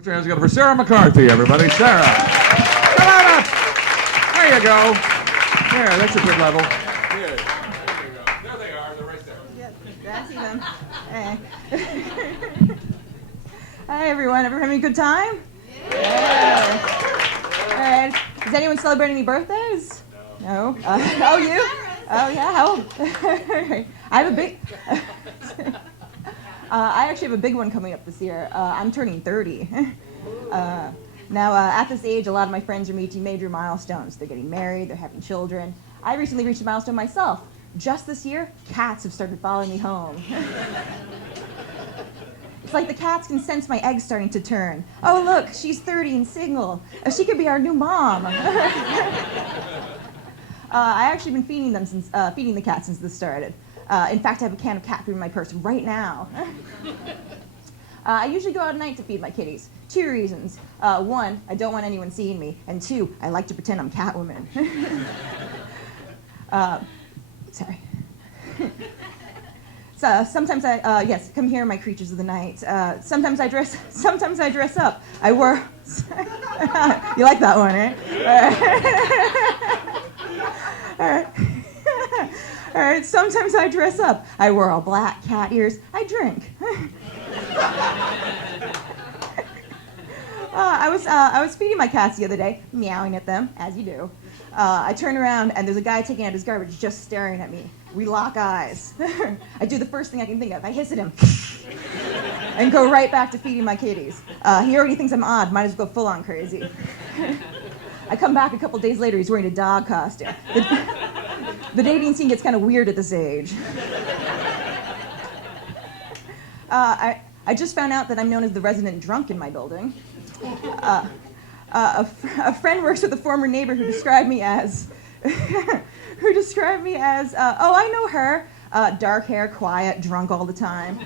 Put your hands together for Sara McCarthy, everybody. Sara. Come on up. There you go. There, that's a good level. There you go. There they are. They're right there. Yep, I see them. Hey. Hi, everyone. Everyone having a good time? Yeah. All right. Is anyone celebrating any birthdays? No. Oh, you? Oh, yeah. How old? I have a big... I actually have a big one coming up this year. I'm turning 30. Now, at this age, a lot of my friends are reaching major milestones. They're getting married, they're having children. I recently reached a milestone myself. Just this year, cats have started following me home. It's like the cats can sense my eggs starting to turn. Oh, look, she's 30 and single. She could be our new mom. I actually been feeding the cats since this started. In fact, I have a can of cat food in my purse right now. I usually go out at night to feed my kitties. 2 reasons. 1, I don't want anyone seeing me. And 2, I like to pretend I'm Catwoman. Sorry. So sometimes yes, come here, my creatures of the night. Sometimes I dress up. I wore... You like that one, eh? All right. All right, sometimes I dress up. I wear all black, cat ears. I drink. I was feeding my cats the other day, meowing at them, as you do. I turn around, and there's a guy taking out his garbage just staring at me. We lock eyes. I do the first thing I can think of. I hiss at him and go right back to feeding my kitties. He already thinks I'm odd. Might as well go full-on crazy. I come back a couple days later. He's wearing a dog costume. The dating scene gets kind of weird at this age. I just found out that I'm known as the resident drunk in my building. A friend works with a former neighbor who described me as, oh, I know her, dark hair, quiet, drunk all the time.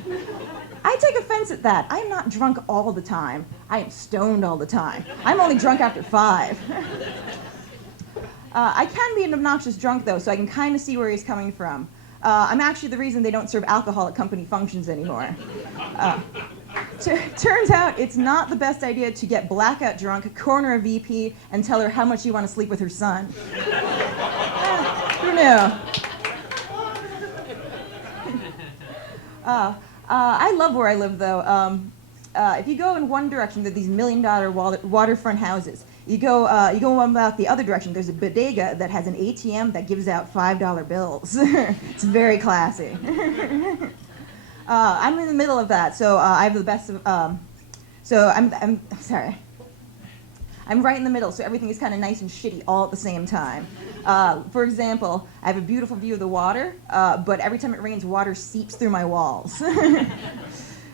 I take offense at that. I am not drunk all the time. I am stoned all the time. I'm only drunk after 5. I can be an obnoxious drunk, though, so I can kind of see where he's coming from. I'm actually the reason they don't serve alcohol at company functions anymore. Turns out it's not the best idea to get blackout drunk, corner a VP, and tell her how much you want to sleep with her son. Who knew? I love where I live, though. If you go in one direction, there are these $1 million waterfront houses. You go about the other direction, there's a bodega that has an ATM that gives out $5 bills. It's very classy. I'm in the middle of that, so I have the best of, so I'm sorry. I'm right in the middle, so everything is kind of nice and shitty all at the same time. For example, I have a beautiful view of the water, but every time it rains, water seeps through my walls.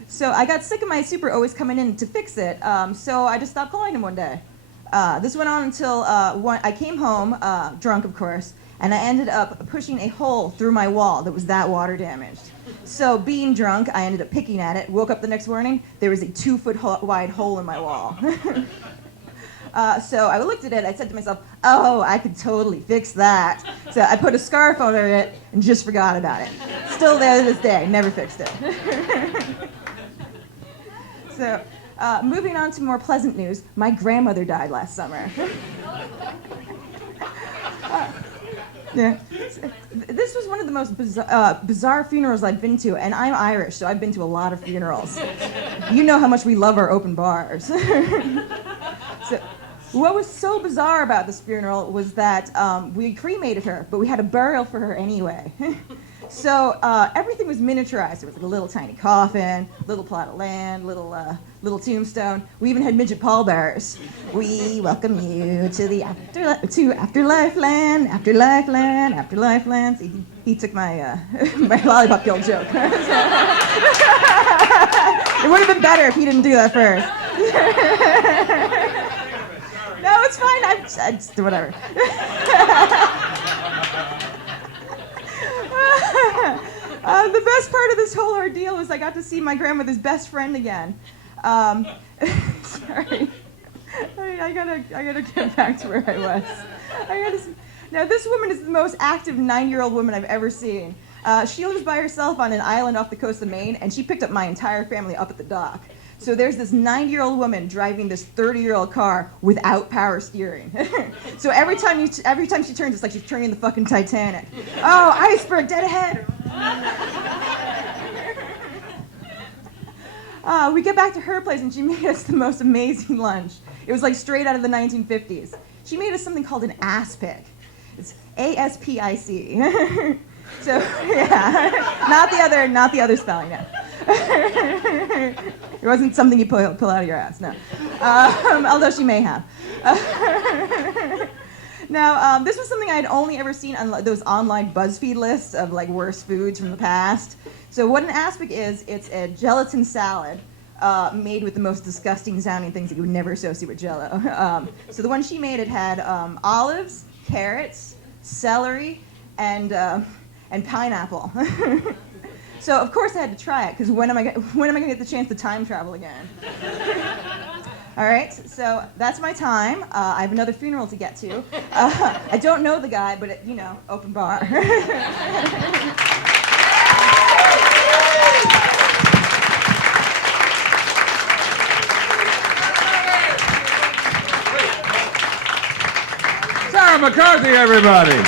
So I got sick of my super always coming in to fix it, so I just stopped calling him one day. This went on until I came home, drunk of course, and I ended up pushing a hole through my wall that was that water damaged. So being drunk, I ended up picking at it, woke up the next morning, there was a 2-foot wide hole in my wall. So I looked at it, I said to myself, oh, I could totally fix that. So I put a scarf over it and just forgot about it. Still there to this day, never fixed it. So, moving on to more pleasant news, my grandmother died last summer. Yeah. This was one of the most bizarre funerals I've been to, and I'm Irish, so I've been to a lot of funerals. You know how much we love our open bars. So, what was so bizarre about this funeral was that we cremated her, but we had a burial for her anyway. So everything was miniaturized. There was like a little tiny coffin, little plot of land, little tombstone. We even had midget pallbearers. We welcome you to the afterlife land, afterlife land, afterlife land. So he took my my lollipop guild joke. It would have been better if he didn't do that first. No, it's fine. I just whatever. The best part of this whole ordeal was I got to see my grandmother's best friend again. Sorry. I gotta get back to where I was. Now, this woman is the most active 9-year-old woman I've ever seen. She lives by herself on an island off the coast of Maine, and she picked up my entire family up at the dock. So there's this 90-year-old woman driving this 30-year-old car without power steering. So every time she turns, it's like she's turning the fucking Titanic. Oh, iceberg, dead ahead. We get back to her place, and she made us the most amazing lunch. It was like straight out of the 1950s. She made us something called an aspic. It's A-S-P-I-C. So yeah, not the other spelling. No. It wasn't something you pull out of your ass. No, although she may have. Now, this was something I had only ever seen on those online BuzzFeed lists of like worst foods from the past. So what an aspic is, it's a gelatin salad made with the most disgusting sounding things that you would never associate with Jell-O. So the one she made, it had olives, carrots, celery, and pineapple. So of course I had to try it, because when am I gonna get the chance to time travel again? All right, so that's my time. I have another funeral to get to. I don't know the guy, but open bar. Sara McCarthy, everybody.